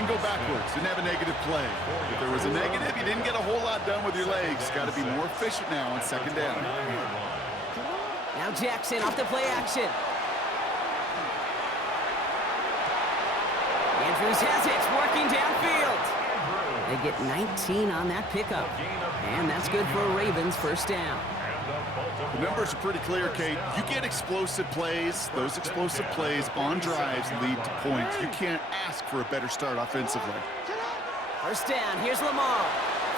didn't go backwards, didn't have a negative play. If there was a negative, you didn't get a whole lot done with your legs. Got to be more efficient now on second down. Now Jackson off the play action. Andrews has it, working downfield. They get 19 on that pickup. And that's good for a Ravens first down. The numbers are pretty clear, Kate. You get explosive plays. Those explosive plays on drives lead to points. You can't ask for a better start offensively. First down, here's Lamar.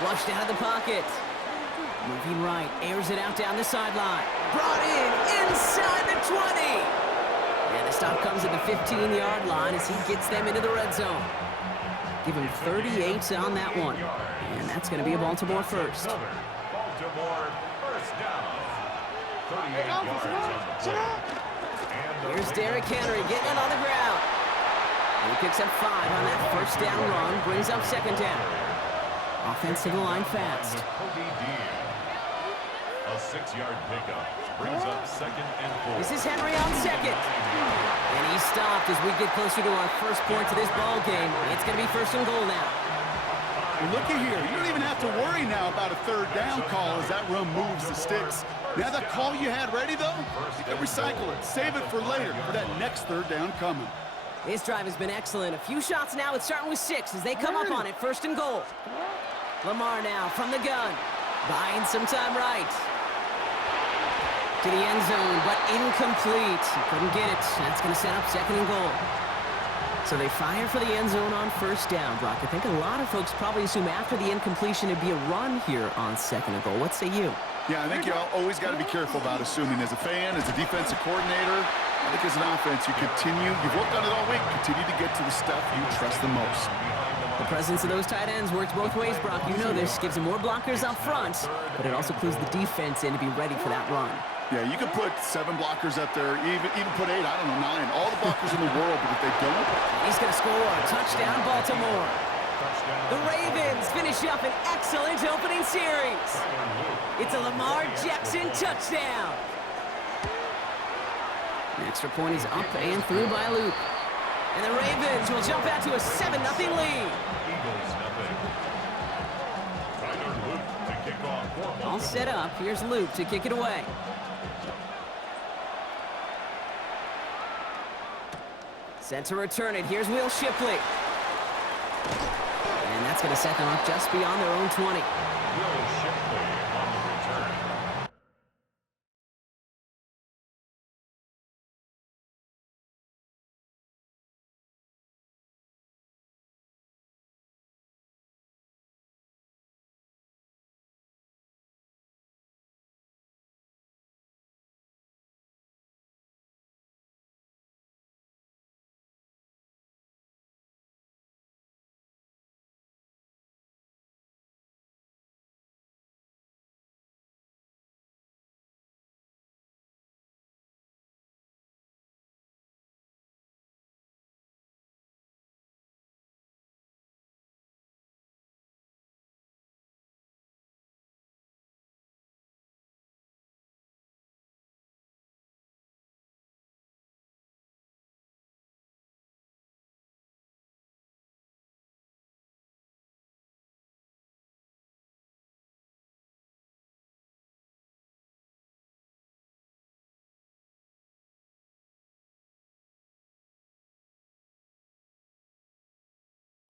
Flushed out of the pocket. Moving right, airs it out down the sideline. Brought in inside the 20. And the stop comes at the 15-yard line as he gets them into the red zone. Give him 38 on that one. And that's going to be a Baltimore first. Baltimore first down. 38 yards on the play. Here's Derrick Henry getting it on the ground. He picks up 5 on that first down run, brings up second down. Offense to the line fast. A 6-yard pickup brings up second and 4. This is Henry on second. And he stopped as we get closer to our first point to this ball game. It's going to be first and goal now. Looky here. You don't even have to worry now about a third down call as that run moves the sticks. Now that call you had ready, though, you can recycle it. Save it for later for that next third down coming. This drive has been excellent. A few shots now. It's starting with 6 as they come up on it. First and goal. Lamar now from the gun. Buying some time right. To the end zone, but incomplete. He couldn't get it. That's going to set up second and goal. So they fire for the end zone on first down, Brock. I think a lot of folks probably assume after the incompletion it'd be a run here on second and goal. What say you? Yeah, I think you always got to be careful about assuming. As a fan, as a defensive coordinator, I think as an offense, you've worked on it all week, continue to get to the stuff you trust the most. The presence of those tight ends works both ways, Brock. You know this. Gives them more blockers up front, but it also clues the defense in to be ready for that run. Yeah, you can put 7 blockers up there, even put 8, I don't know, 9. All the blockers in the world, but if they don't... He's going to score. Touchdown, Baltimore. The Ravens finish up an excellent opening series. It's a Lamar Jackson touchdown. The extra point is up and through by Luke. And the Ravens will jump out to a 7-0 lead. All set up. Here's Luke to kick it away. Set to return it. Here's Will Shipley. And that's going to set them up just beyond their own 20. Will Shipley on the return.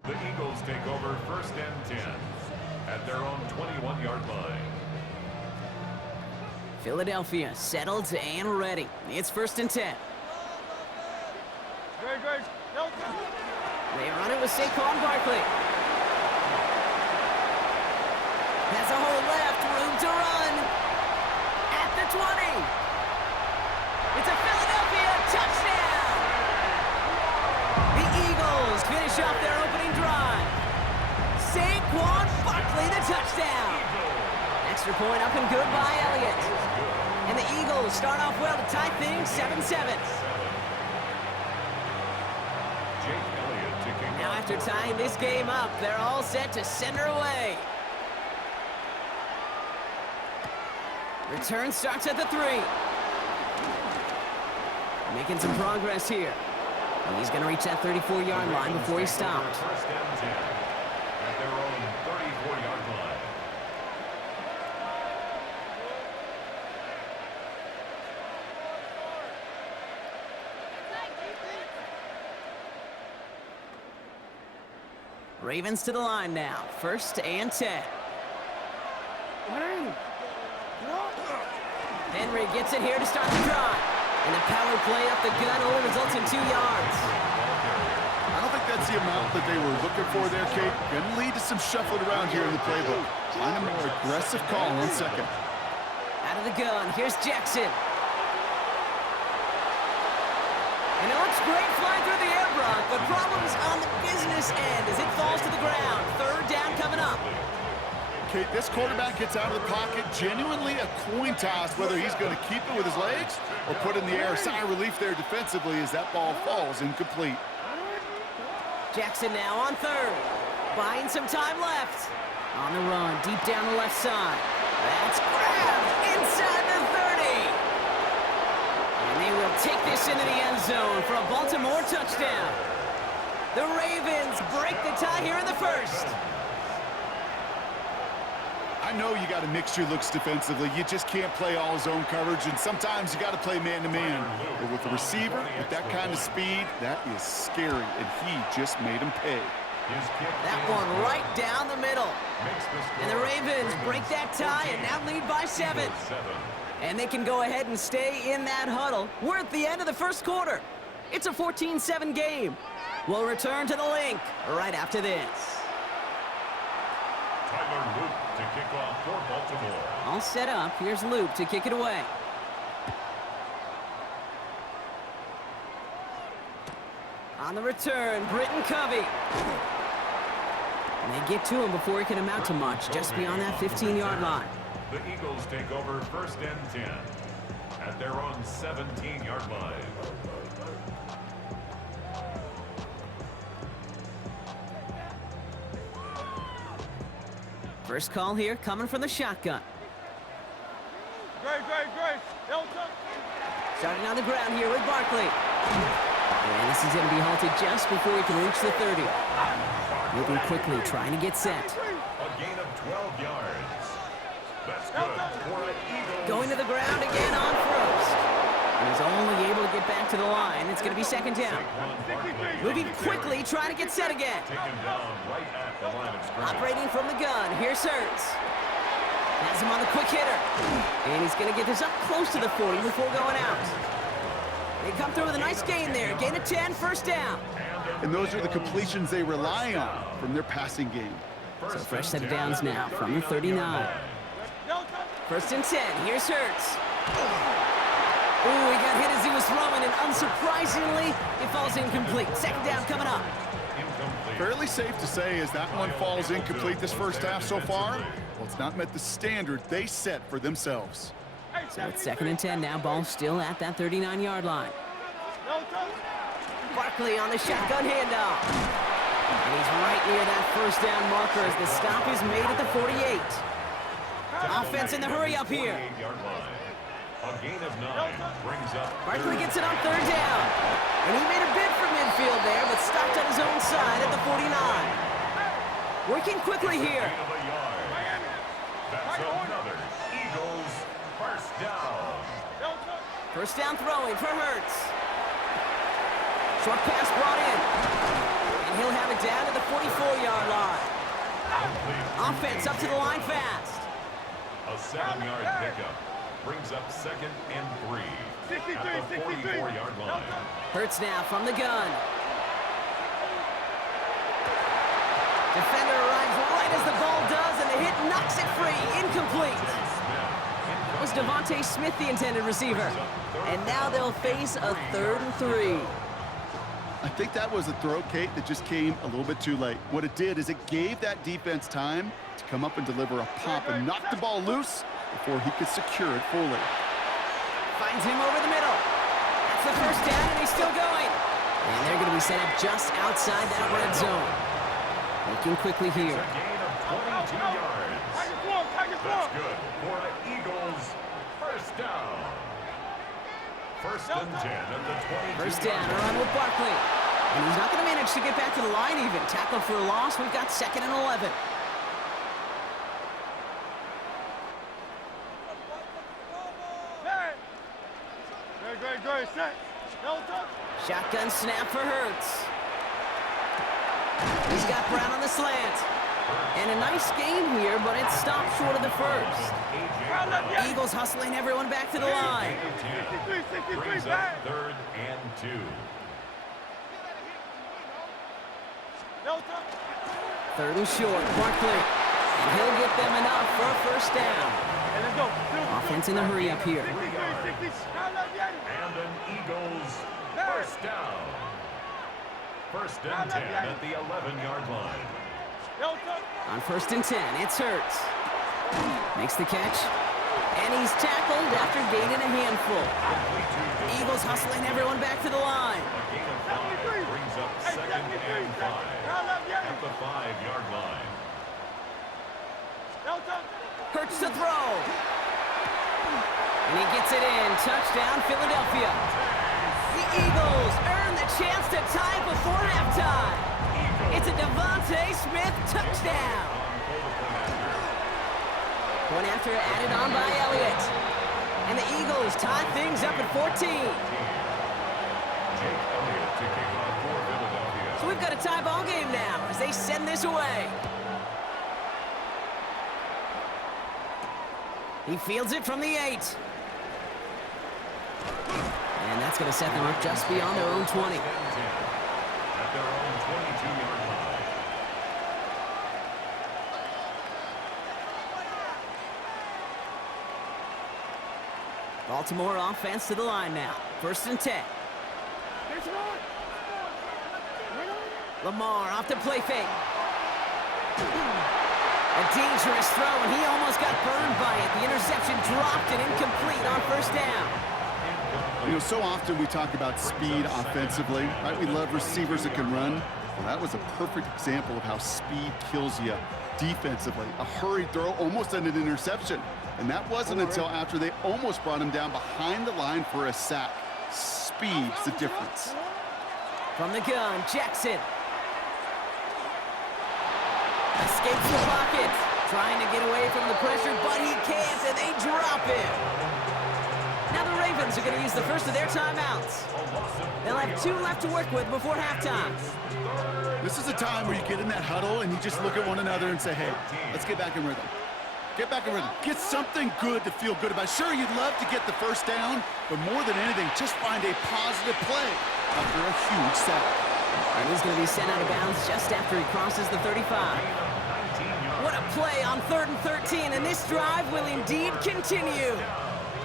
The Eagles take over first and 10 at their own 21-yard line. Philadelphia settled and ready. It's first and 10. They run it with Saquon Barkley. Has a hole left, room to run. At the 20. It's a Philadelphia touchdown. The Eagles finish off their opening drive. Saquon Barkley, the touchdown. Extra point up and good by Elliott. And the Eagles start off well to tie things 7-7. Now after tying this game up, they're all set to send her away. Return starts at the 3. Making some progress here. He's going to reach that 34-yard line before he stopped. First and 10 at their own 34-yard line. Ravens to the line now. First and 10. Henry gets it here to start the drive. And the power play up the gut only results in 2 yards. I don't think that's the amount that they were looking for there, Kate. Going to lead to some shuffling around here in the playbook. Find a more aggressive call on second. Out of the gun, here's Jackson. And it looks great flying through the air, Brock, but problems on the business end as it falls to the ground. Third down coming up. Kate, this quarterback gets out of the pocket, genuinely a coin toss whether he's going to keep it with his legs or put in the air. Sigh of relief there defensively as that ball falls incomplete. Jackson now on third. Buying some time left. On the run, deep down the left side. That's grabbed inside the 30. And they will take this into the end zone for a Baltimore touchdown. The Ravens break the tie here in the first. I know you got a mixture looks defensively. You just can't play all zone coverage, and sometimes you got to play man-to-man. But with the receiver, with that kind of speed, that is scary, and he just made him pay. That one right down the middle. And the Ravens break that tie and now lead by 7. And they can go ahead and stay in that huddle. We're at the end of the first quarter. It's a 14-7 game. We'll return to the link right after this. Tyler Luke to kick off for Baltimore. All set up. Here's Luke to kick it away. On the return, Britton Covey. And they get to him before he can amount to much, just beyond that 15-yard line. The Eagles take over first and 10 at their own 17-yard line. First call here coming from the shotgun. Great. Starting on the ground here with Barkley. And this is going to be halted just before he can reach the 30. Moving quickly, trying to get set. A gain of 12 yards. That's good for an Eagles. Going to the ground again on first. And he's only able to get back to the line. It's going to be second down. Moving quickly, trying to get set again. Taken down right at the line of scrimmage. Operating from the gun, here's Hurts. Has him on the quick hitter. And he's going to get this up close to the 40 before going out. They come through with a nice gain there. Gain of 10, first down. And those are the completions they rely on from their passing game. So fresh set of downs now from the 39. First and 10, here's Hurts. Ooh, he got hit as he was throwing, and unsurprisingly, it falls incomplete. Second down coming up. Fairly safe to say as that one falls incomplete this first half so far, well, it's not met the standard they set for themselves. So it's second and 10 now. Ball still at that 39-yard line. Barkley on the shotgun handoff. And he's right near that first down marker as the stop is made at the 48. Offense in the hurry up here. A gain of 9 brings up Barkley gets it on third down. And he made a bid for midfield there, but stopped on his own side at the 49. Working quickly here. gain of a yard. That's another Eagles first down. First down throwing for Hurts. Short pass brought in. And he'll have it down to the 44-yard line. Offense up to the line fast. A 7-yard pickup brings up second and 3 at the 44-yard line. Hurts now from the gun. Defender arrives right as the ball does, and the hit knocks it free. Incomplete. That was Devontae Smith, the intended receiver. And now they'll face a 3rd and 3. I think that was a throw, Kate, that just came a little bit too late. What it did is it gave that defense time to come up and deliver a pop and knock the ball loose before he could secure it fully. Finds him over the middle. That's the first down, and he's still going. And they're going to be set up just outside that red zone. Looking quickly here. A gain of 22 yards. That's good for an Eagles first down. First and 10 at the 22. First down, around with Barkley. And he's not going to manage to get back to the line even. Tackled for a loss. We've got 2nd and 11. Great, set. Shotgun snap for Hurts. He's got Brown on the slant. And a nice game here, but it stopped short of the first. Eagles hustling everyone back to the line. Brings up 3rd and 2. 3rd and short, Barkley. And he'll get them enough for a first down. Offense in the hurry up here. And an Eagles first down. First and 10 at the 11-yard line. On 1st and 10, it's Hurts. Makes the catch. And he's tackled after gaining a handful. Eagles hustling everyone back to the line. A gain of 5 brings up 2nd and 5 at the 5-yard line. Hurts to throw. And he gets it in. Touchdown, Philadelphia. The Eagles earn the chance to tie before halftime. It's a Devontae Smith touchdown. Point after added on by Elliott. And the Eagles tie things up at 14. Jake Elliott to kick off for Philadelphia. So we've got a tie ball game now as they send this away. He fields it from the 8. And that's going to set them up just beyond their own 20. At their own 22-yard line. Baltimore offense to the line now. 1st and 10. Lamar off the play fake. A dangerous throw, and he almost got burned by it. The interception dropped and incomplete on 1st down. You know, so often we talk about speed offensively, right? We love receivers that can run. Well, that was a perfect example of how speed kills you defensively. A hurried throw, almost an interception. And that wasn't until after they almost brought him down behind the line for a sack. Speed's the difference. From the gun, Jackson. Escapes the pocket. Trying to get away from the pressure, but he can't, and they drop him. Now the Ravens are going to use the first of their timeouts. They'll have 2 left to work with before halftime. This is a time where you get in that huddle and you just look at one another and say, hey, let's get back in rhythm. Get back in rhythm. Get something good to feel good about. Sure, you'd love to get the first down, but more than anything, just find a positive play after a huge sack. And he's going to be sent out of bounds just after he crosses the 35. What a play on 3rd and 13, and this drive will indeed continue.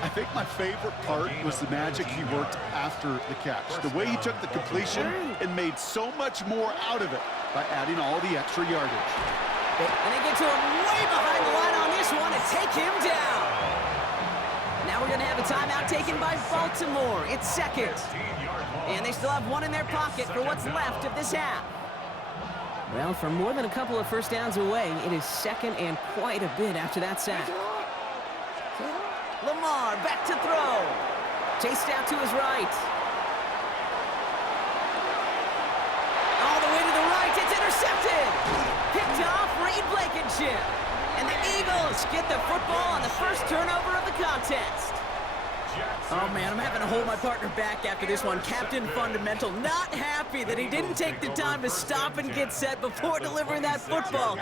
I think my favorite part was the magic he worked after the catch. The way he took the completion and made so much more out of it by adding all the extra yardage. And they get to him way behind the line on this one and take him down. Now we're going to have a timeout taken by Baltimore. It's 2nd. And they still have 1 in their pocket for what's left of this half. Well, for more than a couple of first downs away, it is 2nd and quite a bit after that sack. Lamar back to throw. Chased out to his right. All the way to the right. It's intercepted. Picked off Reed Blankenship. And the Eagles get the football on the first turnover of the contest. Oh, man, I'm having to hold my partner back after this one. Captain Fundamental not happy that he didn't take the time to stop and get set before delivering that football.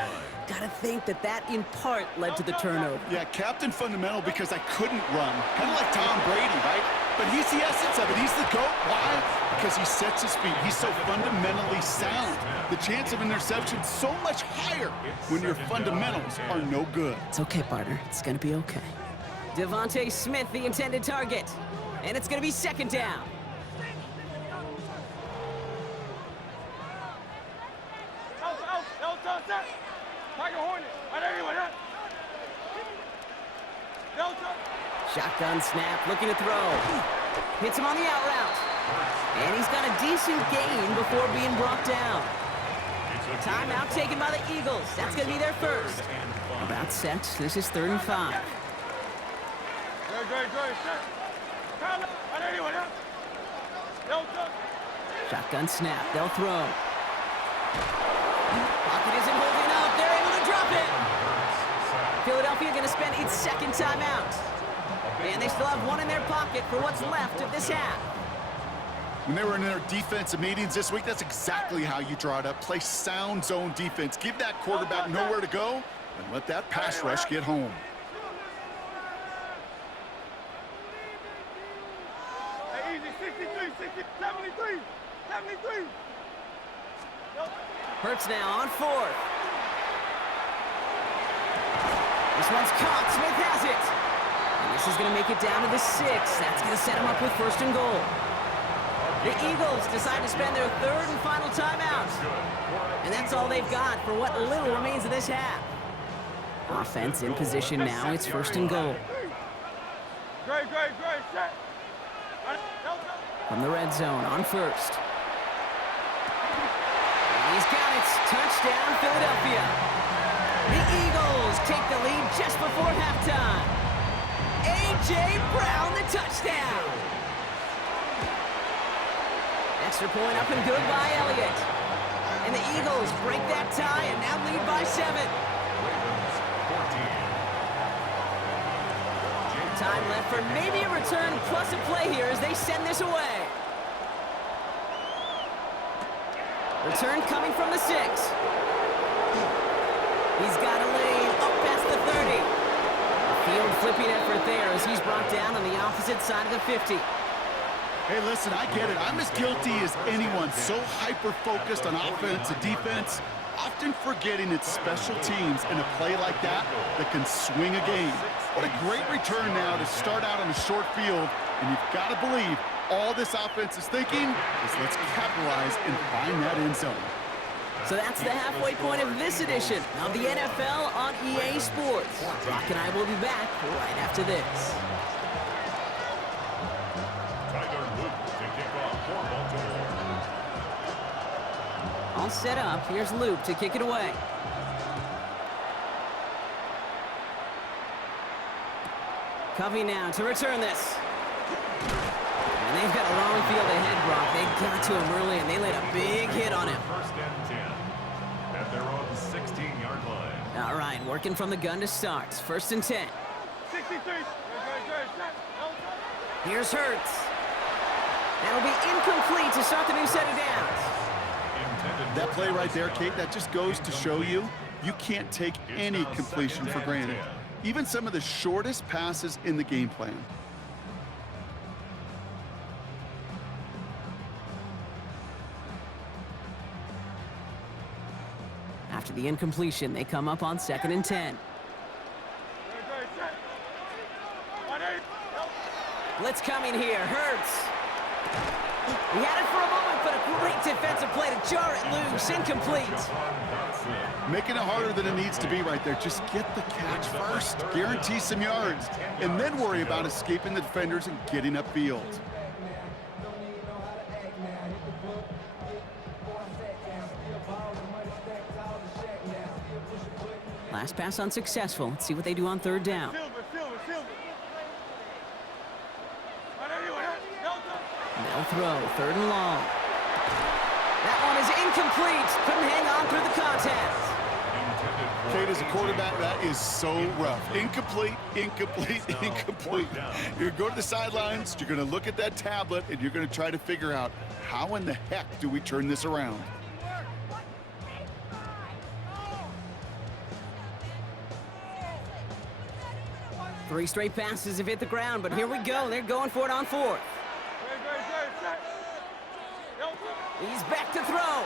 Gotta think that in part led to the turnover. Yeah, Captain Fundamental because I couldn't run. Kind of like Tom Brady, right? But he's the essence of it. He's the GOAT. Why? Because he sets his feet. He's so fundamentally sound. The chance of interception so much higher when your fundamentals are no good. It's okay, partner. It's gonna be okay. Devontae Smith, the intended target. And it's going to be 2nd down. Shotgun snap, looking to throw. Hits him on the out route. And he's got a decent gain before being brought down. Timeout taken by the Eagles. That's going to be their first. About set. This is 3rd and 5. Shotgun snap. They'll throw. Pocket isn't holding up. They're able to drop it. Philadelphia going to spend its second timeout. And they still have one in their pocket for what's left of this half. When they were in their defensive meetings this week, that's exactly how you draw it up. Play sound zone defense. Give that quarterback nowhere to go and let that pass rush get home. Hey, easy, 63, 73, 73. Hurts now on fourth. This one's caught. Smith has it. And this is going to make it down to the 6. That's going to set him up with first and goal. The Eagles decide to spend their third and final timeout. And that's all they've got for what little remains of this half. Offense in position now. It's first and goal. Great, set. From the red zone on first. And he's got it. Touchdown, Philadelphia. The Eagles take the lead just before halftime. A.J. Brown, the touchdown. Extra point up and good by Elliott. And the Eagles break that tie and now lead by 7. Time left for maybe a return plus a play here as they send this away. Return coming from the 6. He's got a lane up past the 30. A field flipping effort there as he's brought down on the opposite side of the 50. Hey, listen, I get it. I'm as guilty as anyone. So hyper-focused on offense and defense, often forgetting it's special teams in a play like that that can swing a game. What a great return now to start out on a short field, and you've got to believe all this offense is thinking is let's capitalize and find that end zone. So that's the halfway point of this edition of the NFL on EA Sports. Brock and I will be back right after this. All set up. Here's Luke to kick it away. Covey now to return this. And they've got a long field ahead, Brock. They got to him early, and they laid a big hit on him. First and 10 at their own 16-yard line. All right, working from the gun to start. First and 10. 63. Here's Hurts. That'll be incomplete to start the new set of downs. That play right there, Kate, that just goes to show you can't take any completion for granted. Even some of the shortest passes in the game plan. After the incompletion, they come up on 2nd and 10. Blitz coming here. Hurts. He had it for a moment, but a great defensive play to jar it loose. Incomplete. Making it harder than it needs to be right there. Just get the catch first. Guarantee some yards. And then worry about escaping the defenders and getting upfield. Last pass unsuccessful. Let's see what they do on 3rd down. They'll throw. 3rd and long. That one is incomplete. Couldn't hang on through the contact. Kate, as a quarterback, that is so rough. Incomplete, incomplete, incomplete. You're going to go to the sidelines, you're going to look at that tablet, and you're going to try to figure out how in the heck do we turn this around? Three straight passes have hit the ground, but here we go. They're going for it on 4th. He's back to throw.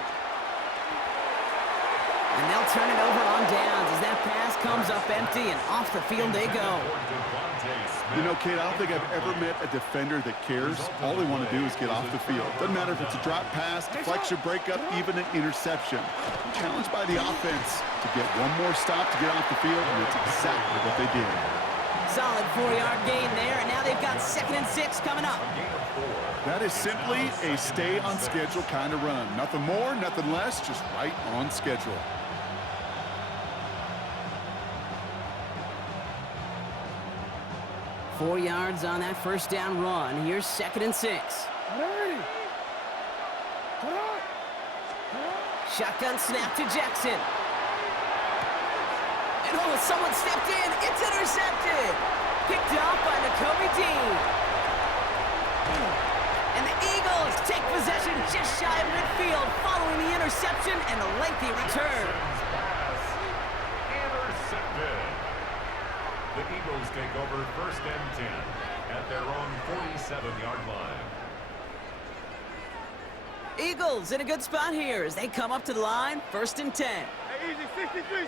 And they'll turn it over on downs as that pass comes up empty and off the field they go. You know, Kate, I don't think I've ever met a defender that cares. All they want to do is get off the field. Doesn't matter if it's a drop pass, deflection, breakup, even an interception. Challenged by the offense to get one more stop to get off the field, and it's exactly what they did. Solid 4-yard gain there, and now they've got 2nd and 6 coming up. That is simply a stay-on-schedule kind of run. Nothing more, nothing less, just right on schedule. 4 yards on that first down run. Here's 2nd and 6. Shotgun snap to Jackson. And oh, someone stepped in. It's intercepted. Picked off by Nakobe Dean. And the Eagles take possession just shy of midfield following the interception and a lengthy return. Intercepted. The Eagles take over 1st and 10 at their own 47-yard line. Eagles in a good spot here as they come up to the line. 1st and 10. Hey, easy 63.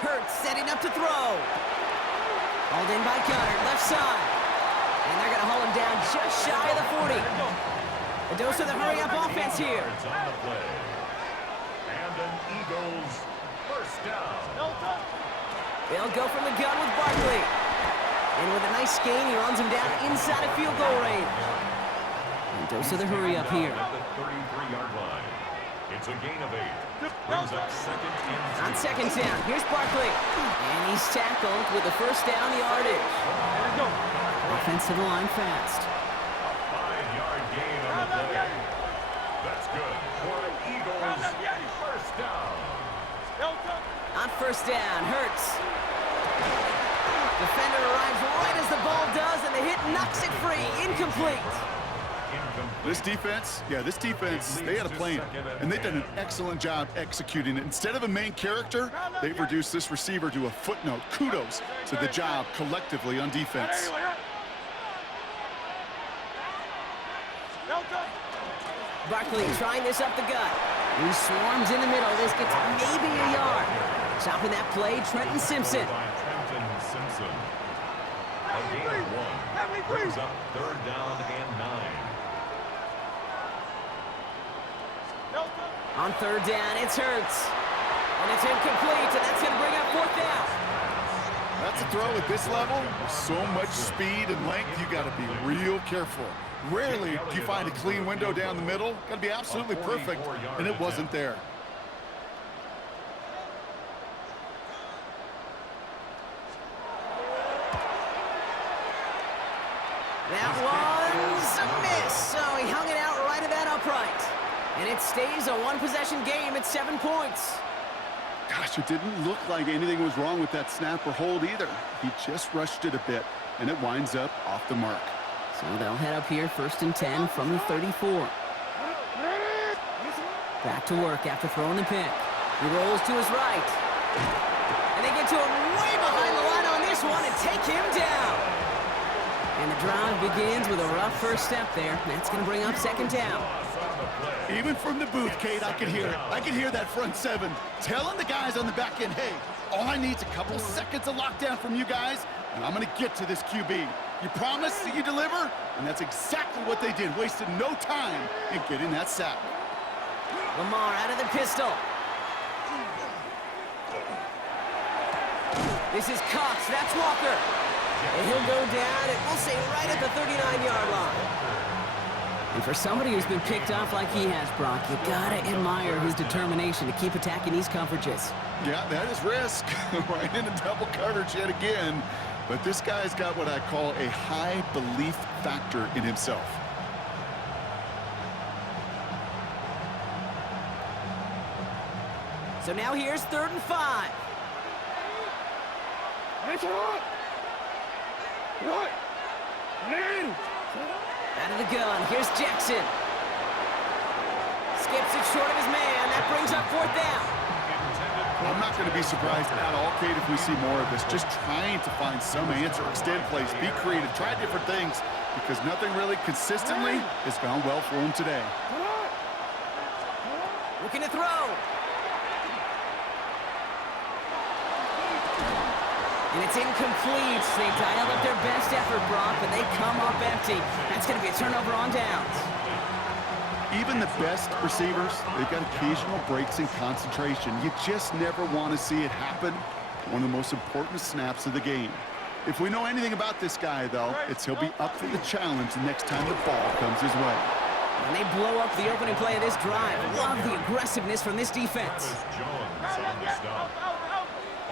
Hurts setting up to throw. Hauled in by Gunner, left side. And they're going to haul him down just shy of the 40. A dose of the hurry-up offense here. Yards on the play. And an Eagles 1st down. They'll go from the gun with Barkley. And with a nice gain, he runs him down inside of field goal range. And dose of the hurry-up here. At the 33-yard line. It's a gain of 8. Brings up 2nd and 2. On 2nd down, here's Barkley. And he's tackled with the 1st down yardage. Offensive line fast. A 5-yard gain on the play. That's good for the Eagles 1st down. On 1st down, Hurts. Defender arrives right as the ball does, and the hit knocks it free. Incomplete. This defense, they had a plan, and they've done an excellent job executing it. Instead of a main character, they've reduced this receiver to a footnote. Kudos to the job collectively on defense. Barkley trying this up the gut. He swarms in the middle. This gets maybe a yard. Stopping that play, Trenton Simpson. By Trenton Simpson. A gain of 1. Brings up 3rd down and 9. On 3rd down, it's Hurts. And it's incomplete, and that's going to bring up 4th down. That's a throw at this level. With so much speed and length, you got to be real careful. Rarely do you find a clean window down the middle. Got to be absolutely perfect, and it wasn't there. That was a miss, so he hung it out right at that upright. And it stays a one-possession game at 7 points. Gosh, it didn't look like anything was wrong with that snap or hold either. He just rushed it a bit, and it winds up off the mark. So they'll head up here 1st and 10 from the 34. Back to work after throwing the pick. He rolls to his right. And they get to him way behind the line on this one and take him down. And the drive begins with a rough first step there. That's going to bring up 2nd down. Even from the booth, Kate, I could hear it. I could hear that front 7 telling the guys on the back end, hey, all I need is a couple seconds of lockdown from you guys, and I'm going to get to this QB. You promise that you deliver? And that's exactly what they did. Wasted no time in getting that sack. Lamar out of the pistol. This is Cox. That's Walker. And he'll go down, and we'll say right at the 39-yard line. And for somebody who's been picked off like he has, Brock, you gotta admire his determination to keep attacking these coverages. Yeah, that is risk. Right into double coverage yet again. But this guy's got what I call a high belief factor in himself. So now here's 3rd and 5. Out of the gun, here's Jackson. Skips it short of his man. That brings up 4th down. I'm not going to be surprised at all, Kate, if we see more of this. Just trying to find some answer, extend plays, be creative, try different things, because nothing really consistently has gone well for him today. Looking to throw. And it's incomplete. They dialed up their best effort, Brock, but they come up empty. That's going to be a turnover on downs. Even the best receivers, they've got occasional breaks in concentration. You just never want to see it happen. One of the most important snaps of the game. If we know anything about this guy, though, it's he'll be up for the challenge the next time the ball comes his way. And they blow up the opening play of this drive. Love the aggressiveness from this defense. Jones on the stop.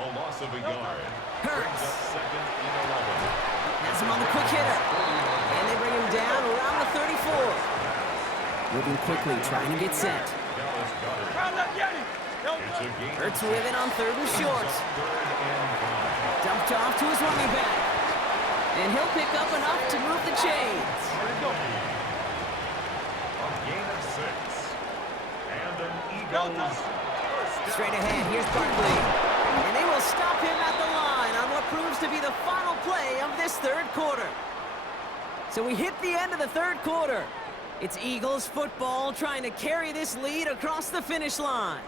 A loss of a yard. Brings Hurts. up second and 11. Has him on the quick hitter. And they bring him down around the 34. Moving quickly, trying to get set. Dallas Goedert. Crowd left, Yeti. It's a gain. Hurts with it on 3rd and short. Third and 5. Dumped off to his running back. And he'll pick up enough to move the chains. Let's go. A gain of 6. And an Eagles. Straight ahead, here's Barkley. And they will stop him at the line on what proves to be the final play of this 3rd quarter. So we hit the end of the 3rd quarter. It's Eagles football trying to carry this lead across the finish line.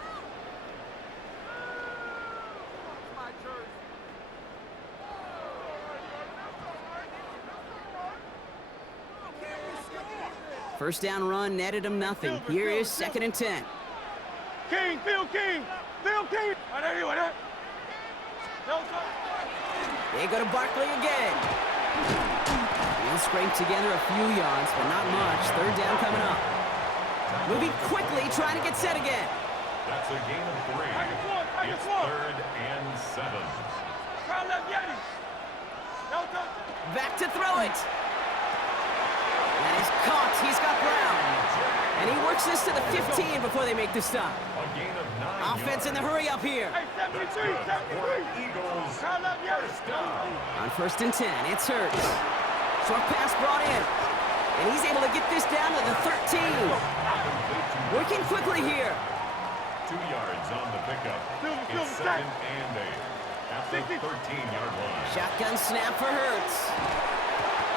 First down run netted him nothing. Here is 2nd and 10. King, Phil King. Phil King. All right, anyway, that. They go to Barkley again. He'll scrape together a few yards, but not much. 3rd down coming up. Moving quickly, trying to get set again. That's a gain of 3. Tiger It's swarm. 3rd and 7. Crowd left, Yeti. Back to throw it. That is caught. He's got Brown. And he works this to the 15 before they make the stop. A gain of 9 Offense in the yards. hurry up here. Hey, 73, 73. Eagles. Crowd left, Yeti. First down. On 1st and 10, it's Hurts. Short pass brought in. And he's able to get this down to the 13. Working quickly here. 2 yards on the pickup. Silver, It's sack. 2nd and 8. At the 13-yard line. Shotgun snap for Hurts.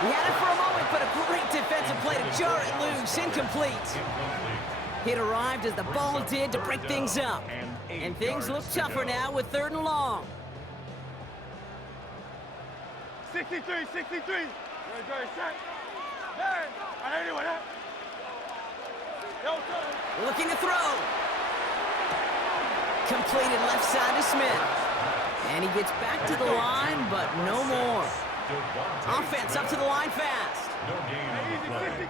He had it for a moment, but a great defensive play to jar it loose. Incomplete. Incomplete. It arrived as the ball did to break things up. And things look tougher now with 3rd and long. 63, 63. Great, set. Hey, all right, anyway, that. Looking to throw. Completed left side to Smith. And he gets back to the line, but no more. Offense up to the line fast. No gain on the play.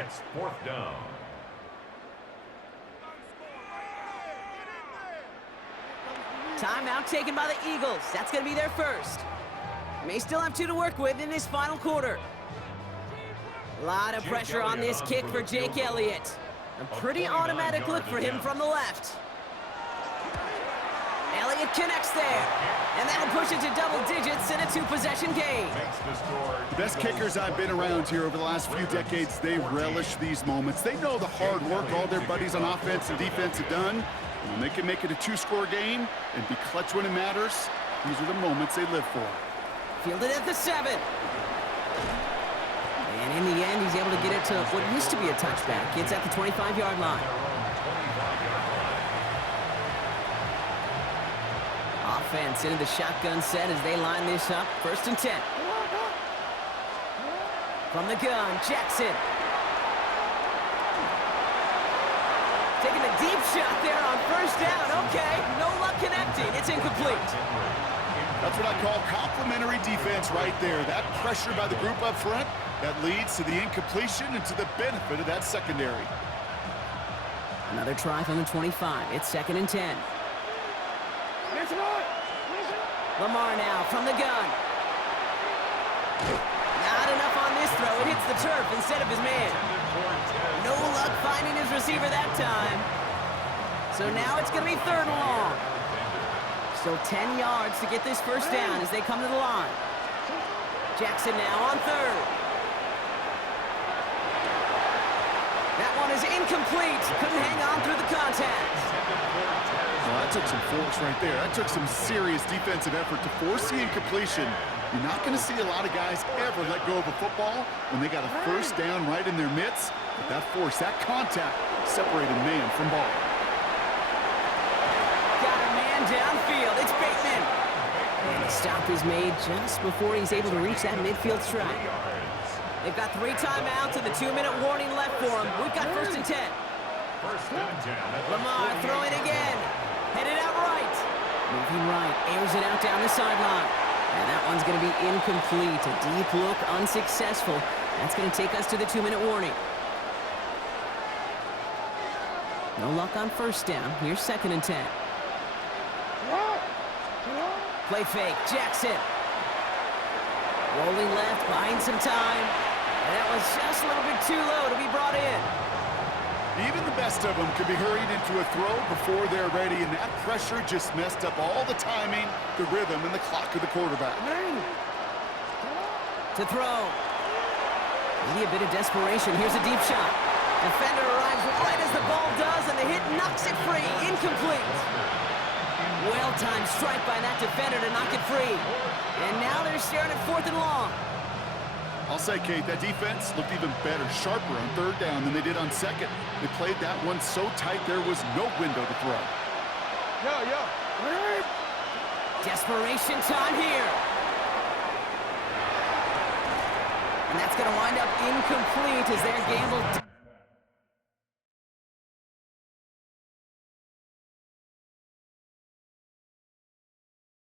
It's 4th down. Timeout taken by the Eagles. That's going to be their first. May still have 2 to work with in this final quarter. A lot of pressure on this kick for Jake Elliott. A pretty automatic look for him from the left. Elliott connects there. And that'll push it to double digits in a 2-possession game. Makes the score. The best kickers I've been around here over the last few decades, they relish these moments. They know the hard work all their buddies on offense and defense have done. And when they can make it a 2-score game and be clutch when it matters, these are the moments they live for. Fielded at the 7. And in the end, he's able to get it to what used to be a touchback. It's at the 25-yard line. Offense into the shotgun set as they line this up. 1st and 10. From the gun, Jackson. Taking the deep shot there on 1st down. Okay, no luck connecting. It's incomplete. That's what I call complimentary defense right there. That pressure by the group up front, that leads to the incompletion and to the benefit of that secondary. Another try from the 25. It's 2nd and 10. Lamar now from the gun. Not enough on this throw. It hits the turf instead of his man. No luck finding his receiver that time. So now it's going to be 3rd and long. Still 10 yards to get this first down as they come to the line. Jackson now on 3rd. That one is incomplete. Couldn't hang on through the contact. Well, that took some force right there. That took some serious defensive effort to force the incompletion. You're not going to see a lot of guys ever let go of a football when they got a first down right in their midst. But that force, that contact, separated man from ball. Got a man downfield. It's Bateman. And the stop is made just before he's able to reach that midfield strike. They've got 3 timeouts and the 2-minute warning left for them. We've got 1st and 10. Lamar throwing again. Headed out right. Moving right. Airs it out down the sideline. And that one's going to be incomplete. A deep look, unsuccessful. That's going to take us to the 2-minute warning. No luck on 1st down. Here's 2nd and 10. Play fake, Jackson. Rolling left, buying some time. And that was just a little bit too low to be brought in. Even the best of them could be hurried into a throw before they're ready, and that pressure just messed up all the timing, the rhythm, and the clock of the quarterback. To throw. Maybe a bit of desperation. Here's a deep shot. Defender arrives right as the ball does, and the hit knocks it free. Incomplete. Well-timed strike by that defender to knock it free. And now they're staring at 4th and long. I'll say, Kate, that defense looked even better, sharper on 3rd down than they did on 2nd. They played that one so tight there was no window to throw. Yo. Desperation time here. And that's going to wind up incomplete as they're gambled.